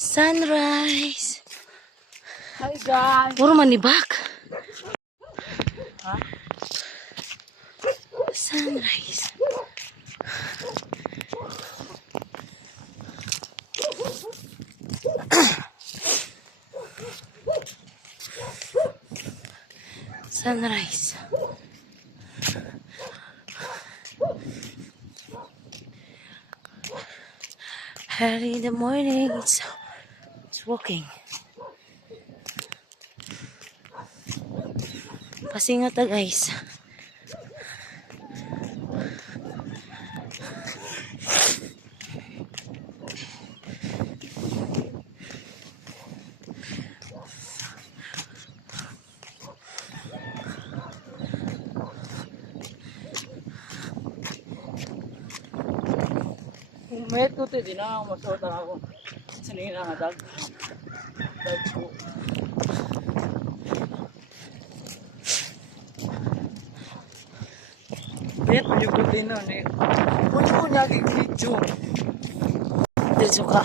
Sunrise. Hi guys. Puro manibak. Ha? Sunrise. Sunrise. Early in the morning, it's walking. Pasingat ta guys. Umet ko te di na ako masuot ako. Siningin na nga dag. Dag ko. Bet yung ko din na ni. Kuno ko nyagi video. Diretso ka.